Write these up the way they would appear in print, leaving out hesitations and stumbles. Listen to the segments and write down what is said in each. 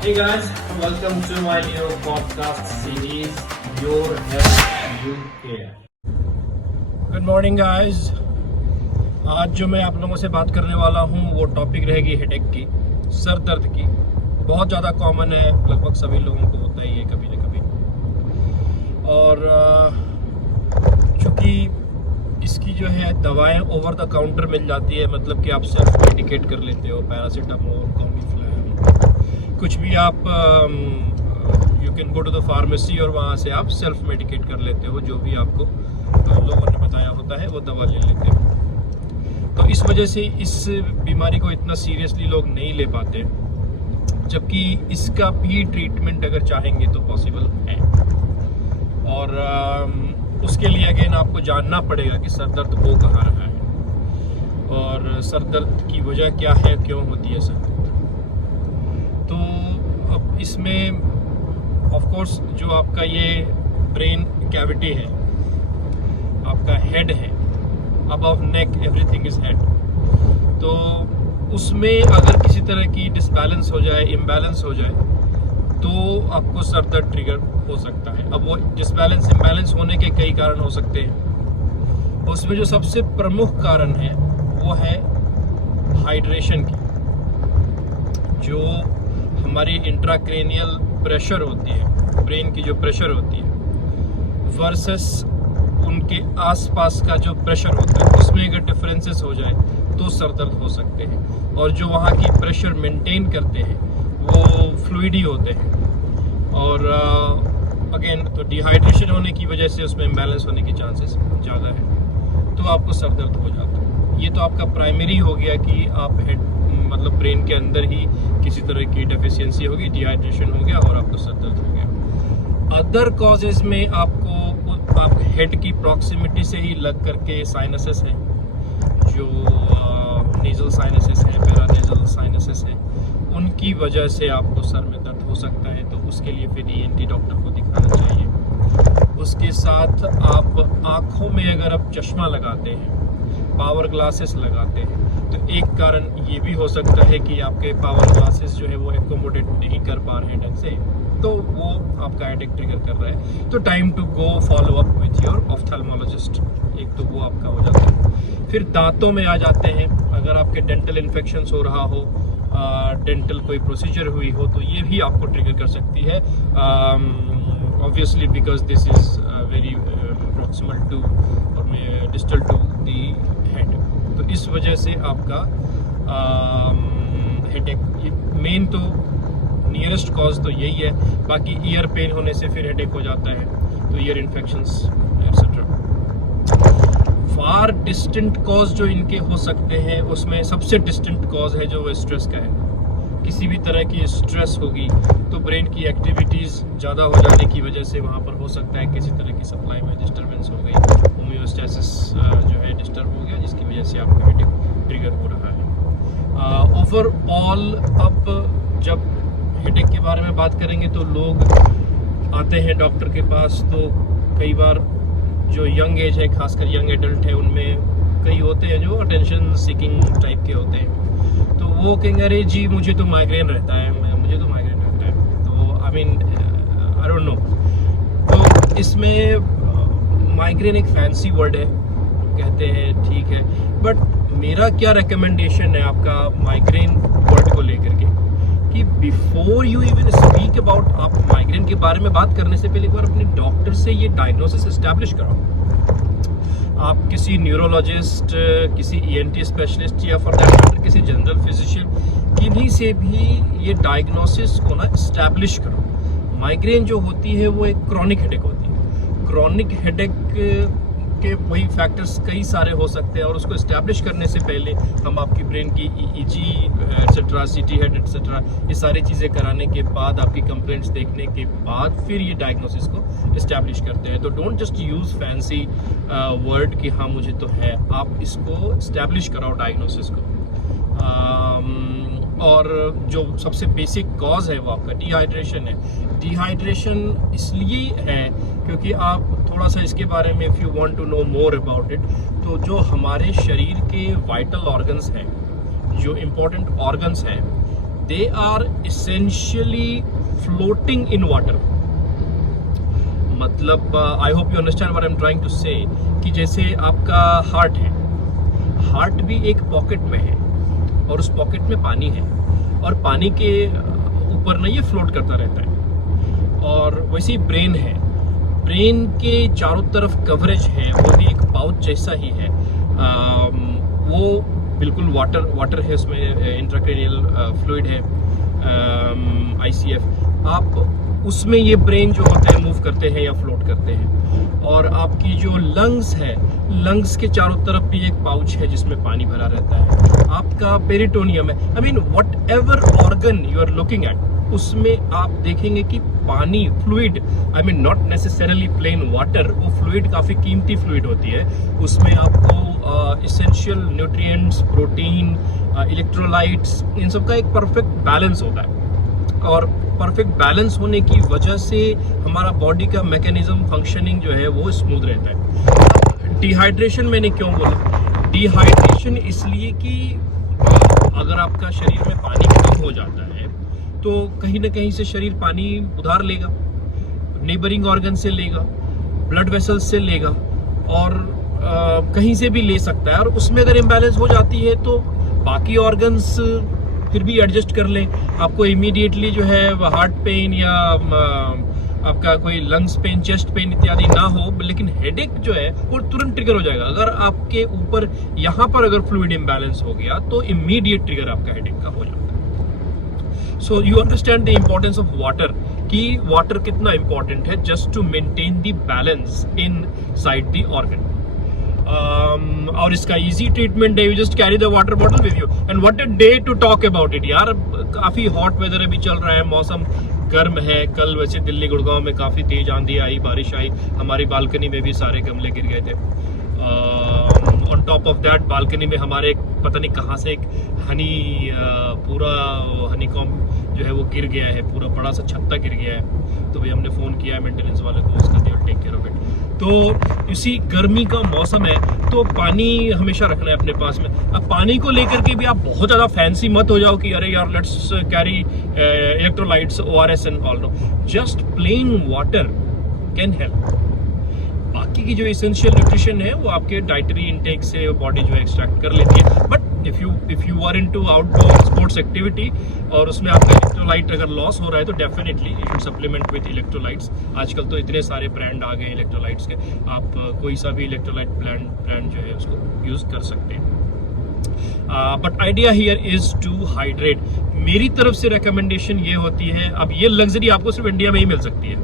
Hey guys, welcome to my new podcast series, Your Health You Care. Good morning guys. आज जो मैं आप लोगों से बात करने वाला हूँ वो टॉपिक रहेगी हेडेक की, सर दर्द की। बहुत ज़्यादा कॉमन है, लगभग सभी लोगों को होता ही है कभी ना कभी। और चूँकि इसकी जो है दवाएं ओवर द काउंटर मिल जाती है, मतलब कि आप सेल्फ मेडिकेट कर लेते हो, पैरासीटामोल, कॉम्बीफ्लैम, कुछ भी आप you can go to the pharmacy और वहाँ से आप सेल्फ मेडिकेट कर लेते हो। जो भी आपको लोगों ने बताया होता है वो दवा ले लेते हो। तो इस वजह से इस बीमारी को इतना सीरियसली लोग नहीं ले पाते, जबकि इसका भी ट्रीटमेंट अगर चाहेंगे तो पॉसिबल है। और उसके लिए अगेन आपको जानना पड़ेगा कि सर दर्द हो कहाँ रहा है और सर दर्द की वजह क्या है, क्यों होती है सर दर्द। तो अब इसमें ऑफ कोर्स जो आपका ये ब्रेन कैविटी है, आपका हेड है, above neck everything is head. तो उसमें अगर किसी तरह की डिसबैलेंस हो जाए, इम्बैलेंस हो जाए, तो आपको सर दर्द ट्रिगर हो सकता है। अब वो डिसबैलेंस इम्बैलेंस होने के कई कारण हो सकते हैं। उसमें जो सबसे प्रमुख कारण है वो है हाइड्रेशन की। जो हमारी इंट्राक्रेनियल प्रेशर होती है, ब्रेन की जो प्रेशर होती है वर्सेस उनके आसपास का जो प्रेशर होता है, उसमें अगर डिफरेंसेस हो जाए तो सर दर्द हो सकते हैं। और जो वहाँ की प्रेशर मेंटेन करते हैं वो फ्लूइडी होते हैं। और अगेन तो डिहाइड्रेशन होने की वजह से उसमें इम्बैलेंस होने की चांसेस ज़्यादा है, तो आपको सर दर्द हो जाता है। ये तो आपका प्राइमरी हो गया कि आप हेड मतलब ब्रेन के अंदर ही किसी तरह की डेफिशिएंसी होगी, डिहाइड्रेशन हो गया और आपको सर दर्द हो गया। अदर कॉजेज में आपको आप हेड की प्रॉक्सिमिटी से ही लग करके साइनसेस हैं, जो नेजल साइनसेस हैं, पैरानेजल साइनसेस हैं, उनकी वजह से आपको सर में दर्द हो सकता है। तो उसके लिए फिर ENT डॉक्टर को दिखाना चाहिए। उसके साथ आप आँखों में अगर आप चश्मा लगाते हैं, पावर ग्लासेस लगाते हैं, तो एक कारण ये भी हो सकता है कि आपके पावर ग्लासेस जो है वो एकोमोडेट नहीं कर पा रहे हैं ढंग से, तो वो आपका हेडेक ट्रिगर कर रहा है। तो time to go follow up with your ophthalmologist. एक तो वो आपका हो जाता है। फिर दांतों में आ जाते हैं, अगर आपके डेंटल इन्फेक्शंस हो रहा हो, डेंटल कोई प्रोसीजर हुई हो, तो ये भी आपको ट्रिगर कर सकती है। Obviously because this is very proximal to और डिस्टल टू दी हेड। तो इस वजह से आपका हेडेक मेन तो नियरेस्ट कॉज तो यही है। बाकी ईयर पेन होने से फिर हेडेक हो जाता है, तो ईयर इन्फेक्शंस एक्सेट्रा। फार डिस्टेंट कॉज जो इनके हो सकते हैं, उसमें सबसे डिस्टेंट कॉज है जो स्ट्रेस का है। किसी भी तरह की स्ट्रेस होगी तो ब्रेन की एक्टिविटीज़ ज़्यादा हो जाने की वजह से वहाँ पर हो सकता है किसी तरह की सप्लाई में डिस्टर्बेंस हो गई, होम्योस्टेसिस जो है डिस्टर्ब हो गया, जिसकी वजह से आपका हेडेक ट्रिगर हो रहा है। ओवरऑल अब जब हेडेक के बारे में बात करेंगे तो लोग आते हैं डॉक्टर के पास, तो कई बार जो यंग एज है, खासकर यंग एडल्ट है, उनमें कई होते हैं जो अटेंशन सीकिंग टाइप के होते हैं। तो वो कहेंगे अरे जी मुझे तो माइग्रेन रहता है, मुझे तो माइग्रेन रहता है। तो I mean I don't know. तो इसमें माइग्रेन एक फैंसी वर्ड है, कहते हैं ठीक है, बट मेरा क्या रिकमेंडेशन है आपका माइग्रेन वर्ड को लेकर के कि before you even speak about, आप माइग्रेन के बारे में बात करने से पहले एक बार अपने डॉक्टर से ये डायग्नोसिस एस्टैब्लिश कराओ। आप किसी न्यूरोलॉजिस्ट, किसी ENT स्पेशलिस्ट या फॉर दैट मैटर किसी जनरल फिजिशियन, किन्हीं से भी ये डायग्नोसिस को ना एस्टैब्लिश करो। माइग्रेन जो होती है वो एक क्रॉनिक हेडेक होती है। क्रॉनिक हेडेक के वही फैक्टर्स कई सारे हो सकते हैं, और उसको एस्टैब्लिश करने से पहले हम आपकी ब्रेन की EEG etcetera, CT head etcetera, ये सारी चीज़ें कराने के बाद, आपकी कंप्लेंट्स देखने के बाद फिर ये डायग्नोसिस को एस्टैब्लिश करते हैं। तो don't just use fancy word कि हाँ मुझे तो है, आप इसको एस्टैब्लिश कराओ डायग्नोसिस को। और जो सबसे बेसिक कॉज है वो आपका डिहाइड्रेशन है। डिहाइड्रेशन इसलिए है क्योंकि आप थोड़ा सा इसके बारे में if you want to know more about it, तो जो हमारे शरीर के वाइटल ऑर्गन्स हैं, जो इम्पोर्टेंट ऑर्गन्स हैं, they are essentially floating in water. मतलब I hope you understand what I am trying to say, कि जैसे आपका हार्ट है, हार्ट भी एक पॉकेट में है और उस पॉकेट में पानी है और पानी के ऊपर ना ये फ्लोट करता रहता है। और वैसे ही ब्रेन है, ब्रेन के चारों तरफ कवरेज है, वो भी एक पाउच जैसा ही है। वो बिल्कुल वाटर है, उसमें इंट्राक्रेनियल फ्लूइड है, ICF। आप उसमें ये ब्रेन जो होते हैं मूव करते हैं या फ्लोट करते हैं। और आपकी जो लंग्स है, लंग्स के चारों तरफ भी एक पाउच है जिसमें पानी भरा रहता है। आपका पेरिटोनियम है, I mean whatever organ you are looking at, उसमें आप देखेंगे कि पानी fluid, I mean not necessarily plain water, वो फ्लूइड काफ़ी कीमती फ्लूइड होती है। उसमें आपको इसेंशियल न्यूट्रिएंट्स, प्रोटीन, इलेक्ट्रोलाइट्स, इन सब का एक परफेक्ट बैलेंस होता है। और परफेक्ट बैलेंस होने की वजह से हमारा बॉडी का मैकेनिज्म फंक्शनिंग जो है वो स्मूथ रहता है। डिहाइड्रेशन मैंने क्यों बोला? डिहाइड्रेशन इसलिए कि अगर आपका शरीर में पानी कम हो जाता है तो कहीं ना कहीं से शरीर पानी उधार लेगा, नेबरिंग ऑर्गन से लेगा, ब्लड वेसल्स से लेगा, और कहीं से भी ले सकता है। और उसमें अगर इम्बैलेंस हो जाती है तो बाकी ऑर्गन्स फिर भी एडजस्ट कर लें। आपको इमीडिएटली जो है हार्ट पेन या आपका कोई लंग्स पेन, चेस्ट पेन इत्यादि ना हो, लेकिन हेडेक जो है वो तुरंत ट्रिगर हो जाएगा। अगर आपके ऊपर यहाँ पर अगर फ्लूइड इम्बैलेंस हो गया तो इमीडिएट ट्रिगर आपका हेडेक का हो जाता है। So you understand the importance of water, कि वाटर कितना इंपॉर्टेंट है just to maintain the balance inside the organ. और इसका इजी ट्रीटमेंट है, you just carry the water bottle with you. And what a day to talk about it यार। काफी hot weather अभी चल रहा है, मौसम गर्म है। कल वैसे दिल्ली गुड़गांव में काफी तेज आंधी आई, बारिश आई, हमारी बालकनी में भी सारे गमले गिर गए थे। On top of that balcony में हमारे पता नहीं कहाँ से एक पूरा हनीकॉम जो है वो गिर गया है, पूरा बड़ा सा छत्ता गिर गया है। तो भाई हमने फ़ोन किया है मेंटेनेंस वाले को, उसका they take care of it. तो इसी गर्मी का मौसम है तो पानी हमेशा रखना है अपने पास में। अब पानी को लेकर के भी आप बहुत ज़्यादा फैंसी मत हो जाओ कि अरे यार let's carry electrolytes, ORS and all. No, just plain water can help. बाकी की जो इसेंशियल न्यूट्रिशन है वो आपके डाइटरी इनटेक से बॉडी जो है एक्सट्रैक्ट कर लेती है। But if you are into outdoor sports activity और उसमें आपका इलेक्ट्रोलाइट अगर लॉस हो रहा है तो definitely you should supplement with electrolytes. आजकल तो इतने सारे ब्रांड आ गए इलेक्ट्रोलाइट्स के, आप कोई सा भी इलेक्ट्रोलाइट ब्रांड जो है उसको यूज कर सकते हैं। But idea here is to hydrate. मेरी तरफ से रिकमेंडेशन ये होती है, अब ये लग्जरी आपको सिर्फ इंडिया में ही मिल सकती है,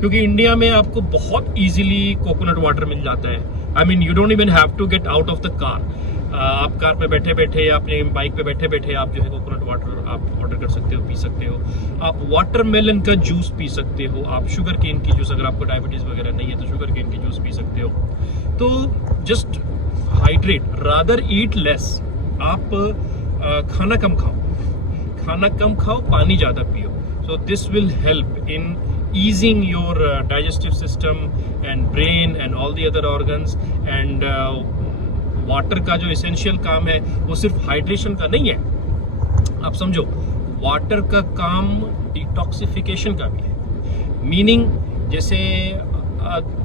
क्योंकि इंडिया में आपको बहुत इजीली कोकोनट वाटर मिल जाता है। I mean you don't even have to get out of the car. आप कार में बैठे बैठे या अपने बाइक पे बैठे बैठे आप जो है कोकोनट वाटर आप ऑर्डर कर सकते हो, पी सकते हो। आप वाटरमेलन का जूस पी सकते हो, आप शुगर केन की जूस, अगर आपको डायबिटीज वगैरह नहीं है तो शुगर केन की जूस पी सकते हो। तो just hydrate, rather eat less. आप खाना कम खाओ, पानी ज़्यादा पियो। So this will help in easing your digestive system and brain and all the other organs। and water का जो एसेंशियल काम है वो सिर्फ हाइड्रेशन का नहीं है। आप समझो, वाटर का काम डिटॉक्सिफिकेशन का भी है। मीनिंग जैसे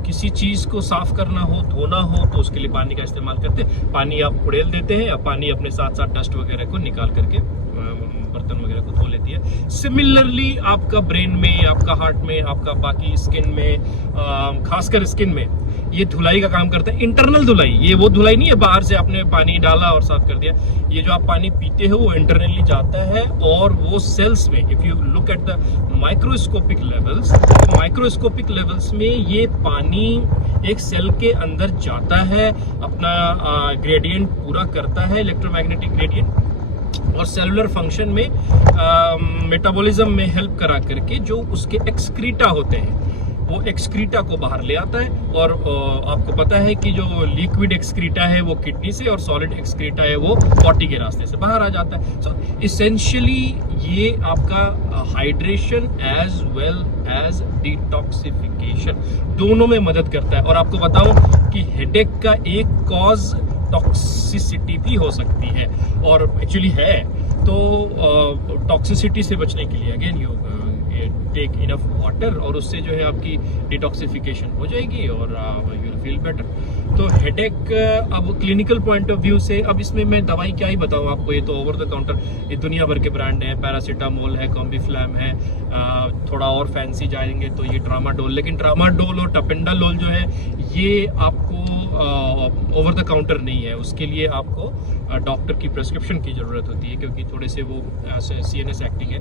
किसी चीज़ को साफ करना हो, धोना हो, तो उसके लिए पानी का इस्तेमाल करते हैं। पानी आप उड़ेल देते हैं, या पानी अपने साथ साथ डस्ट वगैरह को निकाल करके बर्तन वगैरह को धो लेती है। सिमिलरली आपका ब्रेन में, आपका हार्ट में, आपका बाकी स्किन में, खासकर स्किन में ये धुलाई का काम करता है। इंटरनल धुलाई, ये वो धुलाई नहीं है बाहर से आपने पानी डाला और साफ कर दिया। ये जो आप पानी पीते हो वो इंटरनली जाता है और वो सेल्स में, if you look at the microscopic levels में ये पानी एक सेल के अंदर जाता है, अपना ग्रेडियंट पूरा करता है, इलेक्ट्रोमैग्नेटिक ग्रेडियंट, और सेलुलर फंक्शन में मेटाबॉलिज्म में हेल्प करा करके जो उसके एक्सक्रीटा होते हैं वो एक्सक्रीटा को बाहर ले आता है। और आपको पता है कि जो लिक्विड एक्सक्रीटा है वो किडनी से, और सॉलिड एक्सक्रीटा है वो पॉटी के रास्ते से बाहर आ जाता है। सो इसेंशियली ये आपका hydration as well as detoxification दोनों में मदद करता है। और आपको बताऊं कि हेडेक का एक कॉज टॉक्सिसिटी भी हो सकती है, और एक्चुअली है। तो टॉक्सिसिटी से बचने के लिए again you take enough water, और उससे जो है आपकी डिटॉक्सिफिकेशन हो जाएगी और यू विल फील बेटर। तो हेडेक अब क्लिनिकल पॉइंट ऑफ व्यू से, अब इसमें मैं दवाई क्या ही बताऊँ आपको, ये तो ओवर द काउंटर ये दुनिया भर के ब्रांड हैं, पैरासीटामोल है, कॉम्बीफ्लैम है, थोड़ा और फैंसी जाएंगे तो ये ट्रामाडोल, लेकिन ट्रामाडोल और टपेंडालोल जो है ये आपको ओवर द काउंटर नहीं है, उसके लिए आपको डॉक्टर की प्रेस्क्रिप्शन की ज़रूरत होती है, क्योंकि थोड़े से वो CNS एक्टिंग है,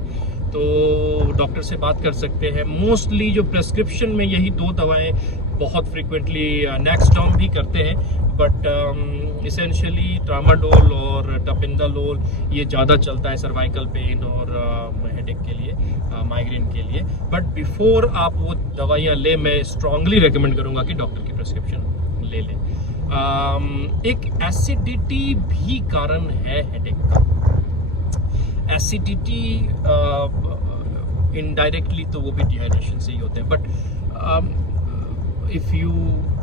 तो डॉक्टर से बात कर सकते हैं। मोस्टली जो प्रेस्क्रिप्शन में यही 2 दवाएं बहुत फ्रीक्वेंटली नेक्सटॉम भी करते हैं, बट इसेंशियली ट्रामाडोल और टपेंडालोल ये ज़्यादा चलता है सर्वाइकल पेन और हेडेक के लिए, माइग्रेन के लिए। बट बिफोर आप वो दवाइयाँ लें, मैं स्ट्रांगली रेकमेंड करूँगा कि डॉक्टर की प्रेस्क्रिप्शन ले लें। एक एसिडिटी भी कारण है हेडेक का। एसिडिटी इनडायरेक्टली तो वो भी डिहाइड्रेशन से ही होते हैं, but if you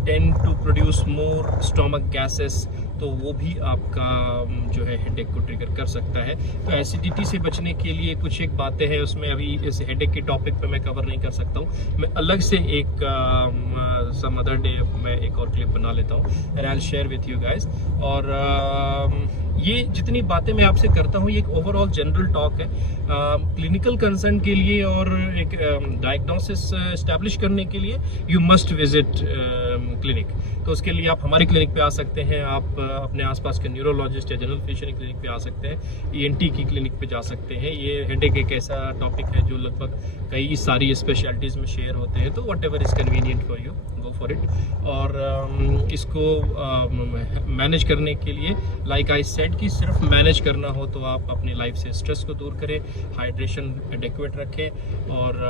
tend to produce more stomach gases तो वो भी आपका जो है हेडेक को ट्रिगर कर सकता है। तो एसिडिटी से बचने के लिए कुछ एक बातें हैं, उसमें अभी इस हेडेक के टॉपिक पे मैं कवर नहीं कर सकता हूँ, मैं अलग से एक सम अदर डे मैं एक और क्लिप बना लेता हूँ and I will share with you guys. और ये जितनी बातें मैं आपसे करता हूँ ये एक ओवरऑल जनरल टॉक है, क्लिनिकल कंसर्न के लिए और एक डायग्नोसिस एस्टैब्लिश करने के लिए यू मस्ट विजिट क्लिनिक। तो उसके लिए आप हमारे क्लिनिक पे आ सकते हैं, आप अपने आसपास के न्यूरोलॉजिस्ट या जनरल फिजिशियन क्लिनिक पे आ सकते हैं, ENT की क्लिनिक पे जा सकते हैं। ये हेडेक एक ऐसा टॉपिक है जो लगभग कई सारी स्पेशलिटीज़ में शेयर होते हैं, तो what ever is convenient for you go for it. और इसको मैनेज करने के लिए लाइक आई सेड कि सिर्फ मैनेज करना हो तो आप अपनी लाइफ से स्ट्रेस को दूर करें, हाइड्रेशन एडेक्वेट रखें और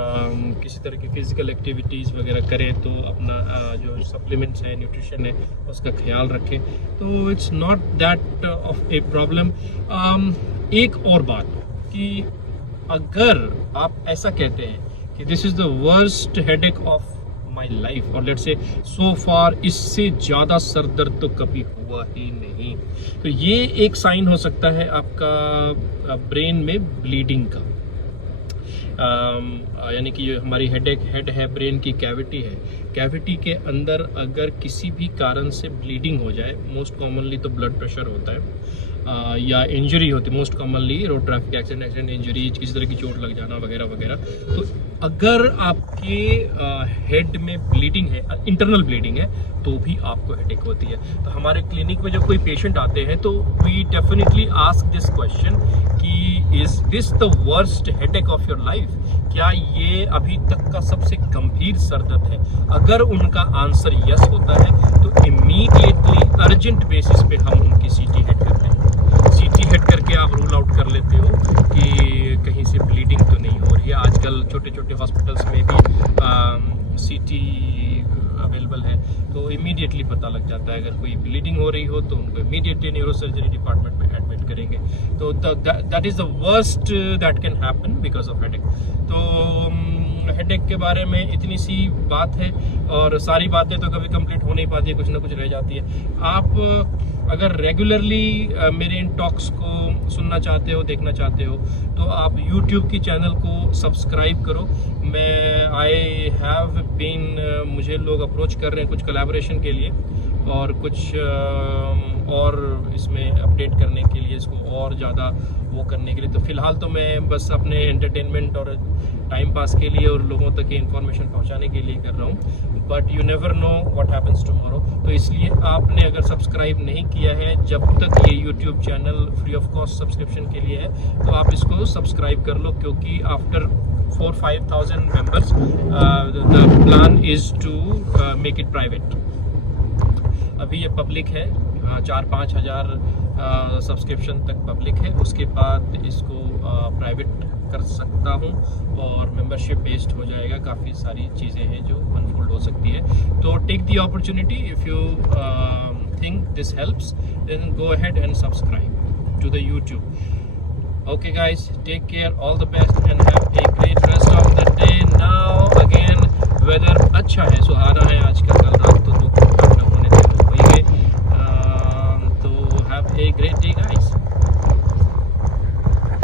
किसी तरह की फिजिकल एक्टिविटीज़ वगैरह करें, तो अपना जो सप्लीमेंट्स है, न्यूट्रिशन है, उसका ख्याल रखें। तो it's not that of a problem. एक और बात कि अगर आप ऐसा कहते हैं कि this is the worst headache of my life और लेट्स से सो फार इससे ज़्यादा सर दर्द तो कभी हुआ ही नहीं, तो ये एक साइन हो सकता है आपका ब्रेन में ब्लीडिंग का। यानी कि जो हमारी हेड है, ब्रेन की कैविटी है, कैविटी के अंदर अगर किसी भी कारण से ब्लीडिंग हो जाए, मोस्ट कॉमनली तो ब्लड प्रेशर होता है या इंजरी होती है, most commonly road traffic accident injury, किसी तरह की चोट लग जाना वगैरह वगैरह। तो अगर आपके हेड में ब्लीडिंग है, इंटरनल ब्लीडिंग है, तो भी आपको हेडेक होती है। तो हमारे क्लिनिक में जब कोई पेशेंट आते हैं तो we definitely ask this question कि is this the worst headache of your life, क्या ये अभी तक का सबसे गंभीर सर दर्द है? अगर उनका आंसर यस होता है तो इमीडिएटली अर्जेंट बेसिस पे हम उनकी CT हेड करते हैं। CT हेड करके आप रूल आउट कर लेते हो कि कहीं से ब्लीडिंग तो नहीं हो रही है। आजकल छोटे छोटे हॉस्पिटल्स में भी CT अवेलेबल है, तो इमीडिएटली पता लग जाता है। अगर कोई ब्लीडिंग हो रही हो तो उनको इमीडिएटली न्यूरोसर्जरी डिपार्टमेंट में एडमिट करेंगे। तो that is the worst that can happen because of headache. तो हेडेक के बारे में इतनी सी बात है, और सारी बातें तो कभी कंप्लीट हो नहीं पाती है, कुछ ना कुछ रह जाती है। आप अगर रेगुलरली मेरे इन टॉक्स को सुनना चाहते हो, देखना चाहते हो, तो आप YouTube की चैनल को सब्सक्राइब करो। आई हैव बीन, मुझे लोग अप्रोच कर रहे हैं कुछ कोलैबोरेशन के लिए और कुछ और इसमें अपडेट करने के लिए, इसको और ज़्यादा वो करने के लिए। तो फ़िलहाल तो मैं बस अपने एंटरटेनमेंट और टाइम पास के लिए और लोगों तक ये इन्फॉर्मेशन पहुंचाने के लिए कर रहा हूँ, but you never know what happens tomorrow. तो इसलिए आपने अगर सब्सक्राइब नहीं किया है, जब तक ये YouTube channel free of cost subscription के लिए है, तो आप इसको सब्सक्राइब कर लो, क्योंकि after 4-5,000 members the plan is to make it private। अभी ये पब्लिक है, 4-5 हज़ार सब्सक्रिप्शन तक पब्लिक है, उसके बाद इसको प्राइवेट कर सकता हूँ और मेंबरशिप बेस्ड हो जाएगा। काफ़ी सारी चीज़ें हैं जो अनफोल्ड हो सकती है। तो take the opportunity, if you think this helps then go ahead and subscribe to the YouTube। Okay guys, take care, all the best and have a great rest of the day। Now again weather अच्छा है, सुहाना है आजकल, कल रात